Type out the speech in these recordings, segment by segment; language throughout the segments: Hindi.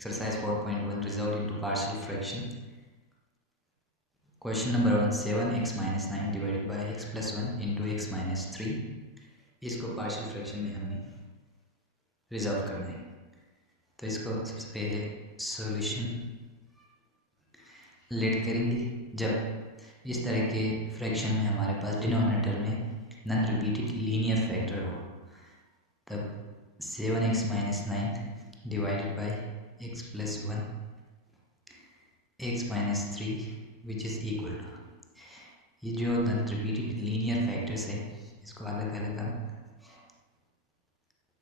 Exercise 4.1 resolved into partial fraction. Question number 1 7x minus 9 divided by x plus 1 into x minus 3. इसको पार्शियल फ्रैक्शन में हमने रिजॉल्व करना है। तो इसको सबसे पहले सॉल्यूशन लेट करेंगे। जब इस तरह के फ्रैक्शन में हमारे पास डिनोमिनेटर में नॉन रिपीटेड लीनियर फैक्टर हो तब 7x minus 9 divided by x plus 1 x minus 3 which is equal to, ये जो नॉन रिपीटेड लीनियर फैक्टर्स है इसको अलग अलग हम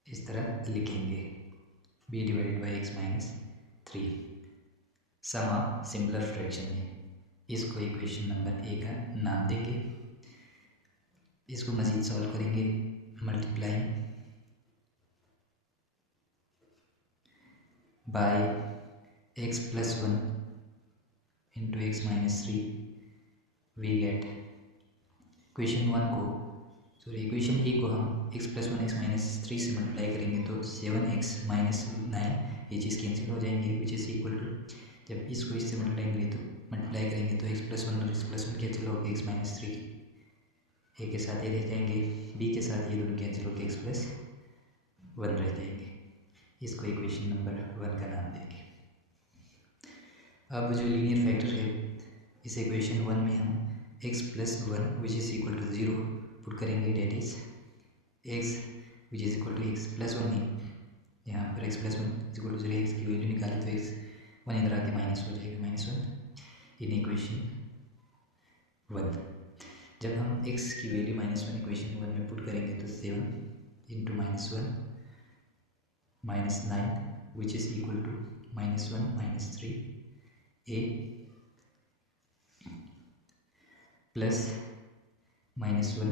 इस तरह लिखेंगे b divided by x minus 3 sum of simpler fraction है। इसको इक्वेशन नंबर ए का नाम देंगे। इसको मज़ीद सॉल्व करेंगे। Multiply by x plus 1 into x minus 3 we get equation equation a को हम x प्लस 1 एक्स माइनस 3 से मल्टीप्लाई करेंगे तो 7x माइनस 9 ये चीज़ कैंसिल हो जाएंगे विच इज़ इक्वल टू, जब इसको इससे मल्टीप्लाई करेंगे तो x प्लस 1 और x प्लस 1 कैंसिल होकर x माइनस 3 ए के साथ ये रह जाएंगे, b के साथ ये दोनों कैंसिल होकर x प्लस 1 रह जाएंगे। इसको इक्वेशन नंबर 1 का नाम देंगे। अब जो लीनियर फैक्टर है इस इक्वेशन 1 में हम x plus 1 which is equal to 0 put करेंगे, that is x which is equal to x plus 1 है। यहाँ पर x plus 1 equal to 0 x की वैल्यू निकाले तो x 1 इधर आके माइनस हो जाएगा, -1 इन इक्वेशन 1। जब हम x की वैल्यू -1 इक्वेशन 1 में पुट करेंगे तो 7 into -1 -9 which is equal to -1 -3 a plus -1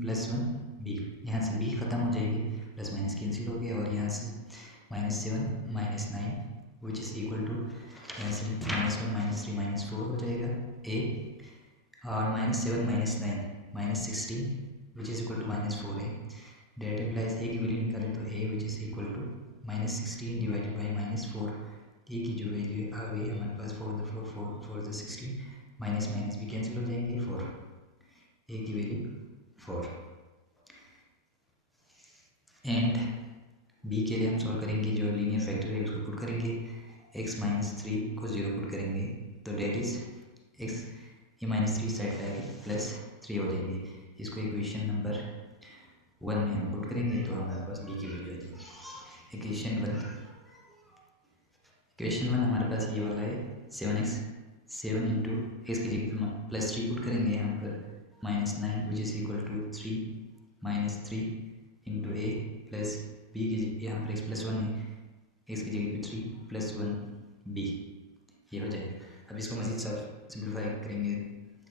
plus 1 b। यहाँ से b ख़त्म हो जाएगी, प्लस माइनस कैंसिल हो गया और यहाँ से -7 -9 विच इज़ इक्वल टू यहाँ से -1 -3 -4 हो जाएगा a और -7 -9 -16 विच इज़ इक्वल टू -4 है। डेट इम्प्लाइज a की वैल्यू निकालें तो a which is equal to -16 divided by -4। A की जो वैल्यू आ गई हमारे पास 4 द 16 माइनस माइनस भी कैंसिल हो जाएंगे, 4 ए की वैल्यू 4। एंड बी के लिए हम सॉल्व करेंगे, जो लीनियर फैक्टर है उसको पुट करेंगे, x माइनस 3 को 0 पुट करेंगे तो डेट इज x ये -3 साइड पे आएगी प्लस 3 हो जाएंगे। इसको इक्वेशन नंबर 1 में हम पुट करेंगे तो हमारे पास बी की वैल्यू आ जाएगी। इक्वेशन 1 हमारे पास ये वाला है 7x 7 इंटू एक्स की जगह प्लस 3 पुट करेंगे यहाँ पर -9 which is equal to 3 -3 into a plus b की जगह यहाँ पर x प्लस 1 है, एक्स की जगह पे 3 प्लस 1 बी ये हो जाएगा। अब इसको मज़ीद सिंप्लीफाई करेंगे,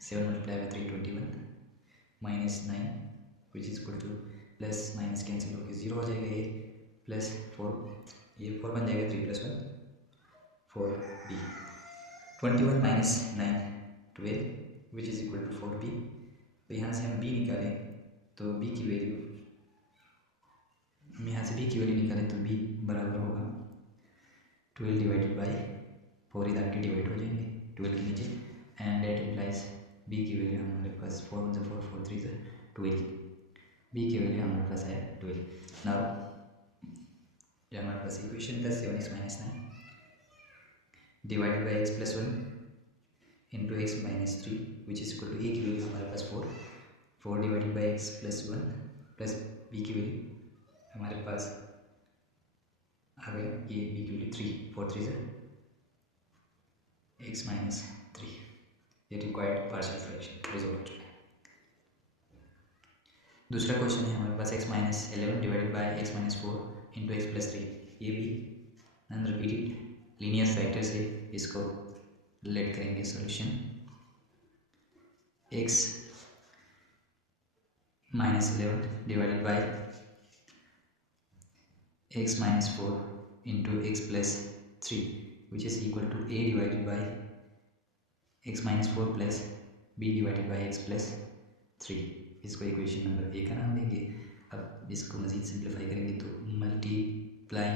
7 multiply by 3 21 -9 which is equal to plus minus cancel होकर 0 हो जाएगा, ये प्लस 4 ये 4 बन जाएगा, 3 plus 1 4 b 21 -9 12 which is equal to 4 b. तो यहाँ से हम b निकालें तो b की वैल्यू निकालें तो b बराबर होगा 12 डिवाइडेड बाई 4 इधर के डिवाइड हो जाएंगे 12 के नीचे, एंड डेट इम्प्लाइज b की वैल्यू हमारे पास 4 1 4 4 3 12, b की वैल्यू हमारे पास है 12। नाउ ये हमारे पास इक्वेशन था 7x minus 9 divided by x plus 1 into x minus 3 which is equal to a की वैल्यू हमारे पास 4 divided by x plus 1 plus b की वैल्यू हमारे पास आ गया, ये बी की वैल्यू 3 4 3 एक्स माइनस 3। ये रिक्वायर्ड पार्शियल फ्रैक्शन रिजॉल्व हो चुका है। दूसरा क्वेश्चन है हमारे पास x minus 11 divided by x minus 4 into x plus 3। ये भी नॉन रिपीटेड लीनियर फैक्टर से इसको लेट करेंगे solution. x minus 11 divided by x minus 4 into x plus 3 which is equal to a divided by x minus 4 plus b divided by x plus 3। इसको इक्वेशन नंबर ए का नाम देंगे। अब इसको मज़ीद सिंप्लीफाई करेंगे तो multiply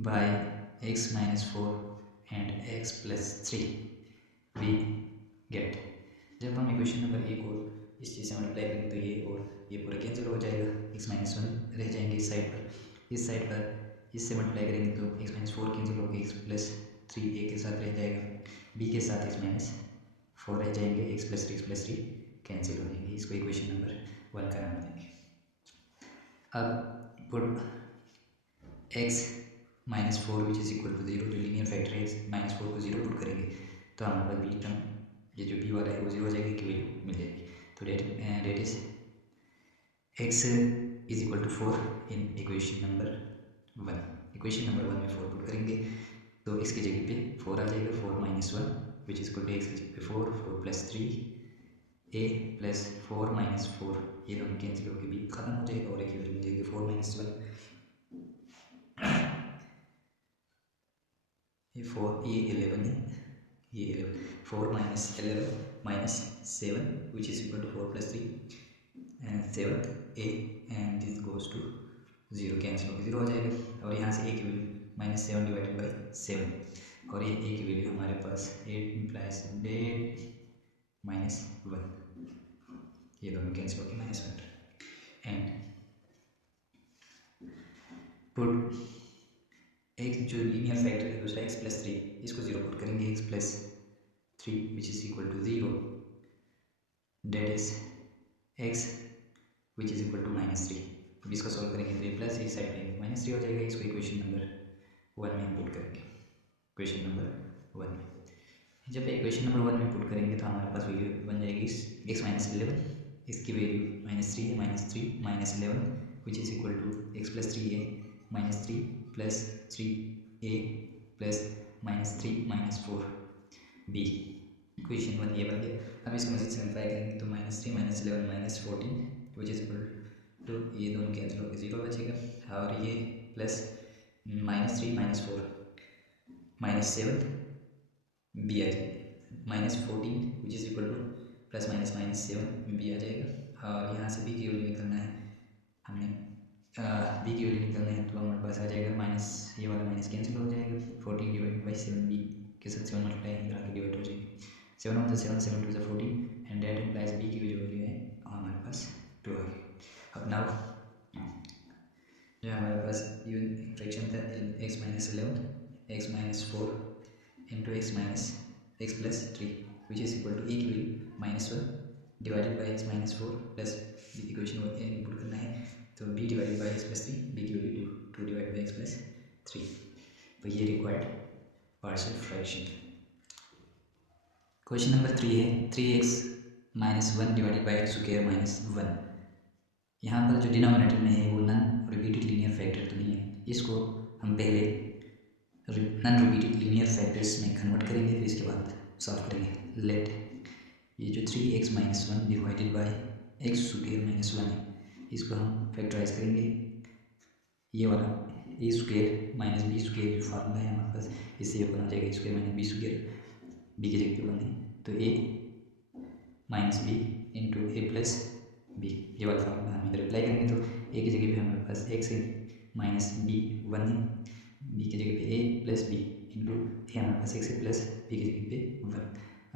by x minus 4 and x plus 3 we get। जब हम इक्वेशन नंबर ए को इस चीज़ से मल्टीप्लाई करेंगे तो ये और ये पूरा कैंसिल हो जाएगा, x माइनस 1 रह जाएंगे इस साइड पर। इस साइड पर इससे मल्टीप्लाई करेंगे तो x माइनस 4 कैंसिल होकर x प्लस 3 a के साथ रह जाएगा, b के साथ x माइनस 4 रह जाएंगे, x प्लस 3 कैंसिल हो जाएंगे। इसको इक्वेशन नंबर 1 का नाम देंगे। अब put x minus 4 which is equal to 0, जो लीनियर फैक्टर है माइनस 4 को 0 पुट करेंगे तो हमारे पास बी टर्म ये जो बी वाला है वो 0 हो जाएगा कि वैल्यू मिल जाएगी। तो that is x is equal to 4 in equation number 1। Equation number 1 में 4 पुट करेंगे तो इसकी जगह पे 4 आ जाएगा, 4 minus 1 which is equal to x की जगह पे 4 प्लस 3 a प्लस 4 माइनस 4, ये दोनों कैंसिल होकर भी खत्म हो जाएगा और एक वैल्यू मिल जाएगी 4 माइनस 1। ये 4 ये 11 है, ये 11 4 minus 11 minus 7 which is equal to 4 plus 3 and 7th a and this goes to 0, cancel होकर 0 हो जाएगा। और यहाँ से a की वैल्यू माइनस 7 डिवाइडेड बाई 7 और ये a की वैल्यू हमारे पास 8 इम्प्लाइज 8 माइनस 1, ये दोनों कैंसिल होकर माइनस 1 एंड पुट एक जो लीनियर फैक्टर है दूसरा x प्लस 3, इसको 0 पुट करेंगे, x plus 3 which is equal to 0, that is x which is equal to minus 3। अब इसको सॉल्व करेंगे 3 प्लस इस साइड में माइनस 3 हो जाएगा। इसको इक्वेशन नंबर 1 में पुट करेंगे, इक्वेशन नंबर 1 में। जब इक्वेशन नंबर 1 में पुट करेंगे तो हमारे पास वैल्यू बन जाएगी x माइनस 11, इसकी वैल्यू माइनस 3 है, minus 3 minus 11 which is equal to x plus 3 है minus 3 plus 3 a plus minus 3 minus 4 b। Equation 1 ये बन गया। अब इसको मजीद सिंप्लीफाई करेंगे तो minus 3 minus 11 minus 14 which is equal to ये दोनों कैंसिल होकर 0 बचेगा और ये plus minus 3 minus 4 minus 7 b आ जाएगा, minus 14 which is equal to plus minus minus 7 b आ जाएगा। और यहाँ से b की वैल्यू निकलना है, हमने b की वैल्यू निकलना है तो हमारे पास आ जाएगा माइनस, ये वाला माइनस कैंसिल हो जाएगा, 14 डिवाइड बाई 7 b के साथ 7 मल्टीप्लाई इधर आके डिवाइड हो जाएगी, 7 of the 7 7 to the 14 and that implies b की जो वैल्यू है हमारे पास 2 आ गई। अब नाउ जो हमारे पास ये फ्रैक्शन था x minus 11 x minus 4 into x minus x plus 3 which is equal to a की value minus 1 divided by x minus 4 plus equation input करना है तो b divided by x plus 3, b की value 2 divided by x plus 3। तो ये required partial fraction. Question number 3 है 3x minus 1 divided by x square minus 1। यहाँ पर जो डिनोमिनेटर में है वो नॉन रिपीटेड लीनियर फैक्टर तो नहीं है, इसको हम पहले नॉन रिपीटेड लीनियर फैक्टर्स में कन्वर्ट करेंगे फिर इसके बाद सॉल्व करेंगे। लेट ये जो 3x minus 1 divided by x square minus 1 है इसको हम फैक्टराइज करेंगे, ये वाला a square minus b square जो फार्मूला है हमारे पास इससे ये बना जाएगा square minus b square, b की जगह पे बने तो a minus b into a plus b, ये वाला फार्मूला हम इधर अप्लाई करेंगे तो ए की जगह पे हमारे पास एक्स है माइनस बी 1 है, बी की जगह पे a plus b into a हमारे पास एक्स है प्लस बी की जगह पे 1।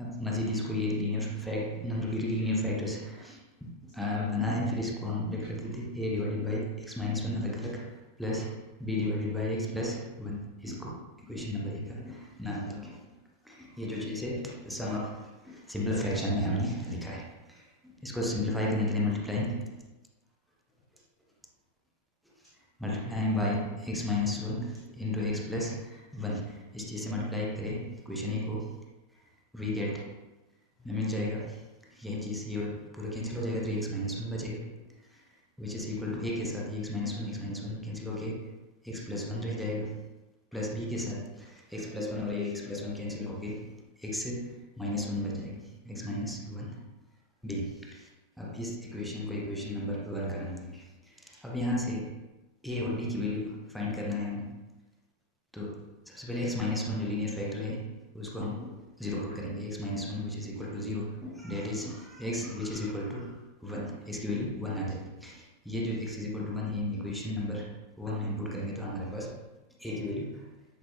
अब मजीद इसको ये linear fact non repeated linear factors बना है, फिर इसको हम लिख लेते थे a divided by x minus 1 अलग अलग plus b divided by x plus 1, इसको इक्वेशन नंबर 1 का नाम देंगे। ये जो चीज़ है सम ऑफ सिंपल फ्रैक्शन में हमने लिखा है, इसको सिंप्लीफाई करने के लिए multiplying by x minus 1 into x plus 1, इस चीज़ से मल्टीप्लाई करें इक्वेशन ए को वी गेट मिल जाएगा, यही चीज़ ये पूरा कैंसिल हो जाएगा, 3x माइनस 1 बचेगा विच इज़ इक्वल टू ए के साथ x माइनस 1 कैंसिल होके x प्लस 1 रह जाएगा प्लस b के साथ x प्लस 1 और x प्लस 1 कैंसिल होके x माइनस 1 बच जाएगा, x माइनस 1 b। अब इस इक्वेशन को इक्वेशन नंबर 1 का नाम देंगे। अब यहाँ से a और b की वैल्यू फाइंड करना है हमें, तो सबसे पहले x माइनस 1 जो लीनियर फैक्टर है उसको हम 0 पुट करेंगे, x minus 1 which is equal to 0, that is x which is equal to 1, इसकी वैल्यू 1 आ जाए। ये जो x इज इक्वल टू 1 है इक्वेशन नंबर 1 में पुट करेंगे तो हमारे पास ए की वैल्यू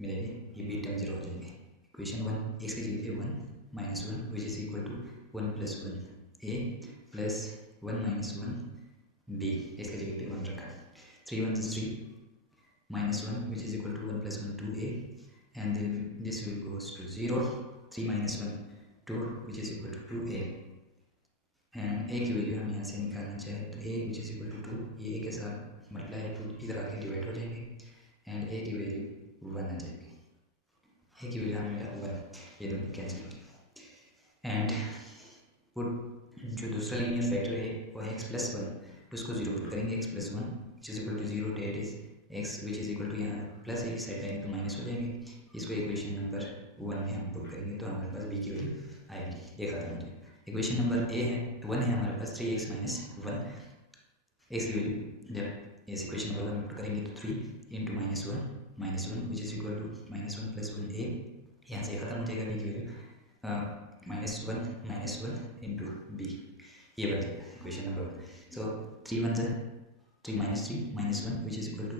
मिलेगी, ये बी टर्म जीरो हो जाएंगे। इक्वेशन 1 एक्स की जगह पे 1 minus 1 which is equal to 1 plus 1 a plus 1 minus 1 b, इसके जगह पे 1 रखा। 3 1 is 3 minus 1 which is equal to 1 plus 1 2a, and then this will goes to 0. 3 minus 1 2 which is equal to 2a, and a की वैल्यू हम यहाँ से निकालना चाहें तो a which is equal to 2, ये ए के साथ मल्टीप्लाई टू इधर आके डिवाइड हो जाएंगे एंड ए की वैल्यू 1 आ जाएगी। ए की वैल्यू हमें मिला 1, ये दोनों कैंसिल हो गए। एंड पुट जो दूसरा लीनियर फैक्टर है वो है एक्स प्लस 1, उसको जीरो पुट करेंगे। X plus 1 which is equal to 0 that is x which is equal to यहाँ प्लस एक साइड लाएंगे तो माइनस हो जाएंगे। इसको इक्वेशन नंबर 1 में हम पुट करेंगे तो हमारे पास बी की वैल्यू आएगी, ये खत्म हो जाएगा। इक्वेशन नंबर ए है 1 है हमारे पास 3x माइनस 1, एक्स की वैल्यू जब इस इक्वेशन नंबर 1 में पुट करेंगे तो 3 into minus one which is equal to minus 1 plus 1 A, यहाँ से ख़त्म हो जाएगा बी की value minus one into B, ये बन जाएगा equation number 1। So 3 1 3 minus 1 which is equal to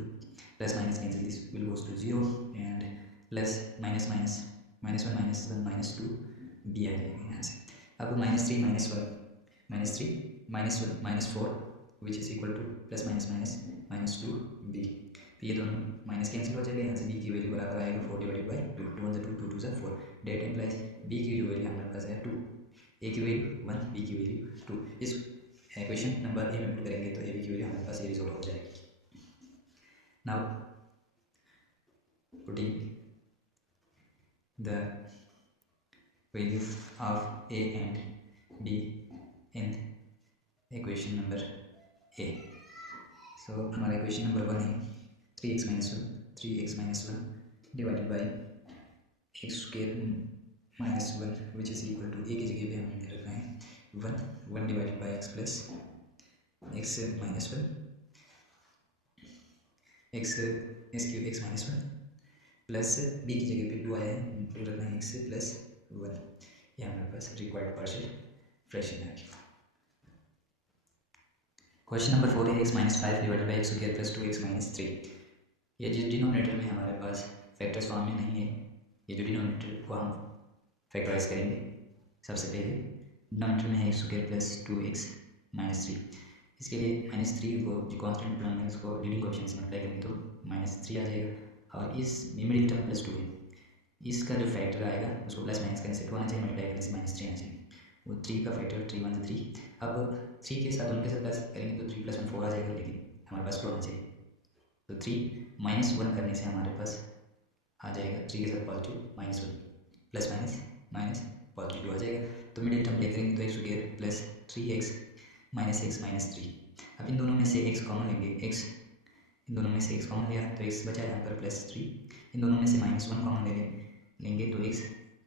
plus minus cancel, this will goes to 0 and plus minus minus 1 minus 2 B आ जाएगा यहाँ से। अब -3 minus 4 which is equal to plus minus 2 b, ये दोनों माइनस कैंसिल हो जाएगा, यहाँ से बी की वैल्यू बराबर आएगा 4 divided by 2, 2 1 2 2 2 4, that implies b की जो वैल्यू हमारे पास है 2, ए की वैल्यू 1 बी की वैल्यू 2। इस इक्वेशन नंबर ए में पुट करेंगे तो ए बी की वैल्यू हमारे पास ये रिजल्ट हो जाएगी। Now putting the value of a and b in equation number a. So हमारा equation number 1 है 3x minus 1 divided by x square minus 1 which is equal to a की जगह पे हमें रखना है 1 divided by x plus x minus 1 x cube x minus 1 plus b की जगह पे 2 आया है, रखना है x प्लस 1, ये हमारे पास रिक्वायर्ड पार्शियल फ्रैक्शन है। क्वेश्चन नंबर 4 है x minus 5 divided by x square plus 2x minus 3। ये जिस डिनोमिनेटर में हमारे पास फैक्टर्स फॉर्म में नहीं है, ये जो डिनोमिनेटर को हम फैक्टराइज करेंगे, सबसे पहले डिनोमिनेटर में है x square plus 2x minus 3, इसके लिए -3 को जो कॉन्स्टेंट बनाना है उसको लीडिंग कोएफिशिएंट से मल्टीप्लाई करेंगे तो -3 आ जाएगा, और इस मिडिल टर्म प्लस 2 है, इसका जो फैक्टर आएगा उसको प्लस माइनस करने से 2 आना चाहिए, मल्टीप्लाई करने से -3 आना चाहिए। वो 3 का फैक्टर 3 1 3, अब 3 के साथ उनके साथ प्लस करेंगे तो 3 + 1 4 आ जाएगा, लेकिन हमारे पास 2 आना चाहिए, तो 3 -1 करने से हमारे पास आ जाएगा 3 के साथ पॉजिटिव -1 प्लस माइनस पॉजिटिव 2 आ जाएगा। तो मिडिल टर्म ले करेंगे तो x square plus 3x minus 3। अब इन दोनों में से x कॉमन लेंगे, इन दोनों में से x कॉमन लिया तो x बचा यहाँ पर +3, इन दोनों में से -1 कॉमन लेंगे तो x,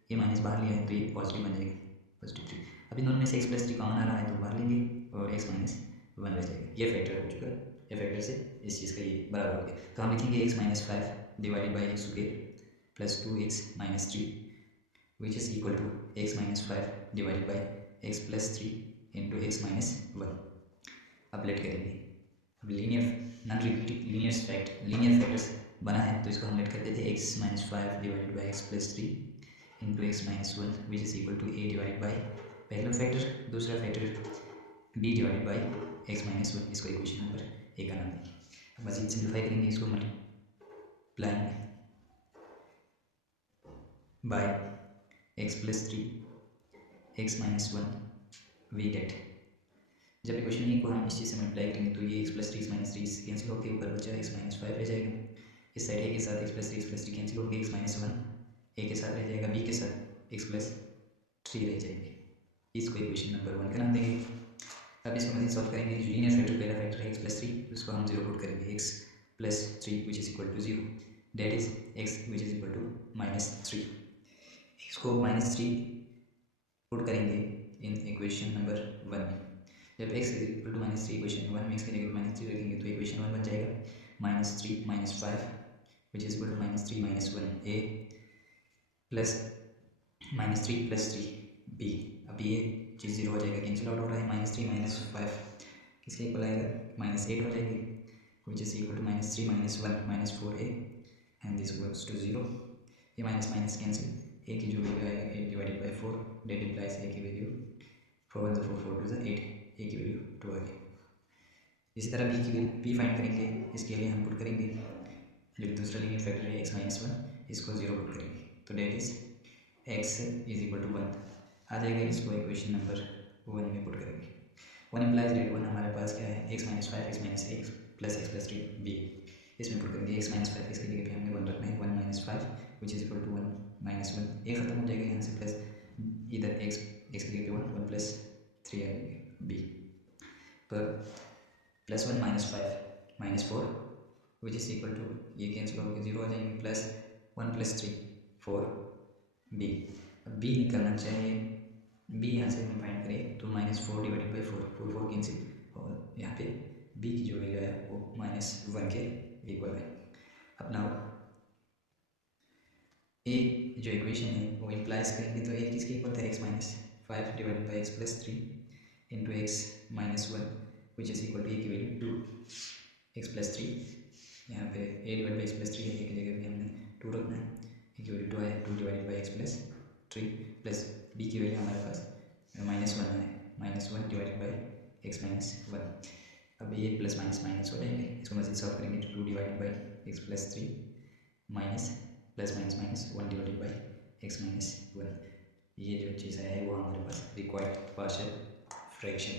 ये माइनस बाहर लिया है तो ये पॉजिटिव बन जाएगा, +3। अब इन दोनों में से x + 3 कॉमन आ रहा है तो बाहर लेंगे और x - 1 रह जाएगा, ये फैक्टर हो चुका है, ये फैक्टर से इस चीज़ का ये बराबर हो गया। तो हम लिखेंगे x - 5 divided by x square plus 2x minus 3 which is equal to x - 5 divided by x + 3 into x - 1। अब लेट करेंगे, अब linear non repeated linear factors बना है तो इसको हम लेट कर देते हैं x - 5 divided by x + 3 into x - 1 which is equal to a divided by पहला फैक्टर, दूसरा factor b divided by x - 1, इसको इक्वेशन नंबर ए का नाम देंगे। अब मज़ीद सिंप्लीफाई करेंगे इसको multiply by x + 3 x - 1 we get, जब इक्वेशन ए को हम इस चीज़ से मल्टीप्लाई करेंगे तो ये x + 3 - 3 कैंसिल होकर ऊपर बचा x - 5 रह जाएगा, इस साइड a के साथ x + 3 कैंसिल होकर x - 1 a के साथ रह जाएगा, b के साथ x + 3 रह जाएंगे, इसको इक्वेशन नंबर 1 का नाम देंगे। अब इसको मज़ीद सॉल्व करेंगे, जो लीनियर फैक्टर पहला फैक्टर है x + 3 उसको हम 0 पुट करेंगे, x + 3 which is equal to 0 that is x which is equal to -3, इसको -3 पुट करेंगे इन इक्वेशन नंबर 1 में। जब x is equal to -3 equation 1 में x की जगह -3 रखेंगे तो इक्वेशन 1 बन जाएगा -3 - 5 which is equal to -3 - 1a plus -3 + 3b। अब ये चीज़ 0 हो जाएगा, कैंसिल आउट हो रहा है, -3 - 5 किसके इक्वल आएगा -8 हो जाएगी which is equal to -3 - 1 -4a and this goes to 0. ये माइनस माइनस कैंसिल, ए की जो वैल्यू आएगा 8 डिवाइडेड बाई 4, डेट इम्प्लाइज ए की वैल्यू 4 1 4 4 2 8, ए की वैल्यू 2 आ गई. इसी तरह बी की वैल्यू बी फाइंड करेंगे, इसके लिए हम पुट करेंगे जो दूसरा लीनियर फैक्टर है x माइनस 1, इसको 0 पुट करेंगे तो that is x is equal to 1 आ जाएगा. इसको इक्वेशन नंबर 1 में पुट करेंगे. 1 इम्प्लाइज डेट 1 हमारे पास क्या है x minus 5 x minus a plus x plus 3 b. इसमें पुट करेंगे x माइनस 5, इसके जगह पे हमने 1 रखना है, 1 minus 5 which is equal to 1 minus 1. A खत्म हो जाएगा यहाँ से, प्लस इधर x के जगह पे 1 प्लस 3 आ जाएगा b पर plus 1 minus 5 minus 4 which is equal to, ये कैंसिल होकर 0 आ जाएंगे, प्लस 1 प्लस 3 4 b. अब b निकालना चाहिए, b यहाँ से हम फाइंड करें तो माइनस 4 डिवाइडेड बाई 4 4 कैंसिल, और यहाँ पे b की जो वैल्यू है वो माइनस 1 के इक्वल है. अब नाउ a जो इक्वेशन है वो इम्प्लाइज करेंगे तो a किसके इक्वल था, x minus 5 divided by x plus 3 into x minus 1 which is equal to a की वैल्यू 2 x प्लस 3. यहाँ पे a divide by x plus 3 है, एक जगह पे हमने 2 रखना है, ए की वैल्यू 2 है, 2 divided by x plus 3 plus b की वैल्यू हमारे पास माइनस 1 है, minus 1 divided by x minus 1. अब ये प्लस माइनस माइनस हो जाएंगे, इसको मजीद सॉल्व करेंगे तो 2 divided by x plus 3 minus plus minus minus 1 divided by x minus 1. ये जो चीज़ है वो हमारे पास रिक्वायर्ड पार्शियल फ्रैक्शन